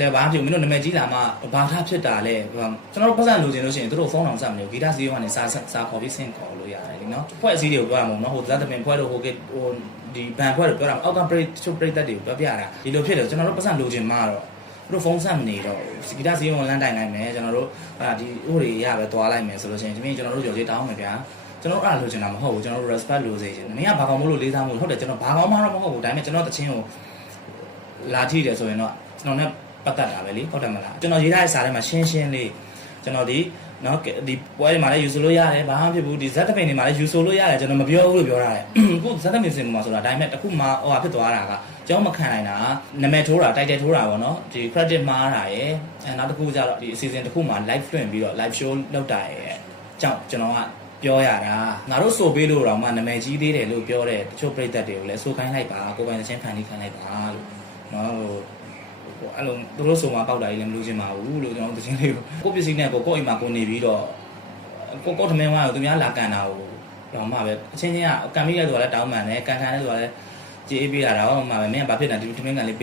လေဘာဖြစ်မင်းတို့နာမည်ကြီးလာမှဘာသာဖြစ်တာလဲကျွန်တော်တို့ပတ်စံလိုချင်လို့ရှိရင်တို့ဖုန်းအောင်ဆက်မလို့ဂီတစီးကနေစာခေါ်ပြီးဆင့်ခေါ်လို့ရတယ်လေနော်ဖွဲ့အစည်းတွေကိုပြောရမှာမဟုတ်ဇက်သမင်ဖွဲ့လို့ဟိုဒီဘန်ဖွဲ့လို့ပြောတာအောက်ကပရိချုပ်ပရိသတ်တွေကိုပြောပြတာဒီလိုဖြစ်တယ်ကျွန်တော်တို့ပတ်စံလိုချင်မှတော့တို့ဖုန်းဆက်မနေတော့ဂီတစီးကိုလမ်းတိုင်လိုက်မယ်ကျွန်တော်တို့ဒီဥတွေရပဲတွားလိုက်မယ်ဆိုလို့ရှိရင်ဒီမင်းကျွန်တော်တို့ကြော်ကြီးတောင်းမယ်ဗျာကျွန်တော်အဲ့လိုချင်တာမဟုတ်ဘူးကျွန်တော်တို့ respect လိုစေချင်တယ်မင်းကဘာကောင်မို့လို့လေးစားမို့ဟုတ်တယ်ကျွန်တော်ဘာကောင်မှတော့မဟုတ်ဘူးဒါပေမဲ့ကျွန်တော်တချင်းကိုလာထိတယ်ဆိုရင်တော့ကျွန်တော်နဲ့ပတ်သက်တာပဲလေဟုတ်တယ်မလားကျွန်တော်ရေးထားတဲ့စာထဲမှာရှင်းလေးကျွန်တော်ဒီနော်ဒီပွဲတွေမှာလည်းယူဆိုလို့ရတယ်ဘာမှဖြစ်ဘူးဒီဇက်တပင်တွေမှာလည်းယူဆိုလို့ရတယ်ကျွန်တော်မပြောဘူးလို့ပြောထားတယ်အခုဇက်တပင်စင်မှာဆိုတာဒါပေမဲ့တခုမှဟိုဟာဖြစ်သွားတာကကျောင်းမခံနိုင်တာနာမည်ထိုးတာတိုက်တယ်ထိုးတာပေါ့နော်ဒီ credit မှားတာရယ်နောက်တစ်ခုကျတော့ဒီအစီအစဉ်တစ်ခုမှာ live လွှင့်ပြီးတော့ live show လုပ်တာရယ်ကြောင့်ကျွန်တော်ကပြောရတာငါတို့ဆိုပေးလို့တော့မှနာမည်ကြီးသေးတယ်လို့ပြောတဲ့တချို့ပြည်သက်တွေကိုလည်းဆိုခိုင်းလိုက်ပါကိုယ်ပိုင်သချင်းဖန်တီးခိုင်းလိုက်ပါလို့နော်အဲ့လိုသူတို့ဆိုမှပေါက်တာကြီးလည်းမလို့ချင်ပါဘူးလို့ကျွန်တော်သချင်းလေးကိုပစ္စည်းနဲ့ကိုအိမ်မှာကိုနေပြီးတော့ကိုထမင်းဝါးကိုသူများလာကန်တာကိုတော့မှပဲအချင်းချင်းကကန်ပြီးတဲ့သူကလည်းတောင်းပန်တယ်ကန်ခံတဲ့သူကလည်းကြေးအေးပေးတာတော့မှပဲမင်းကဘာဖြစ်နေတာဒီထမင်းကန်လေး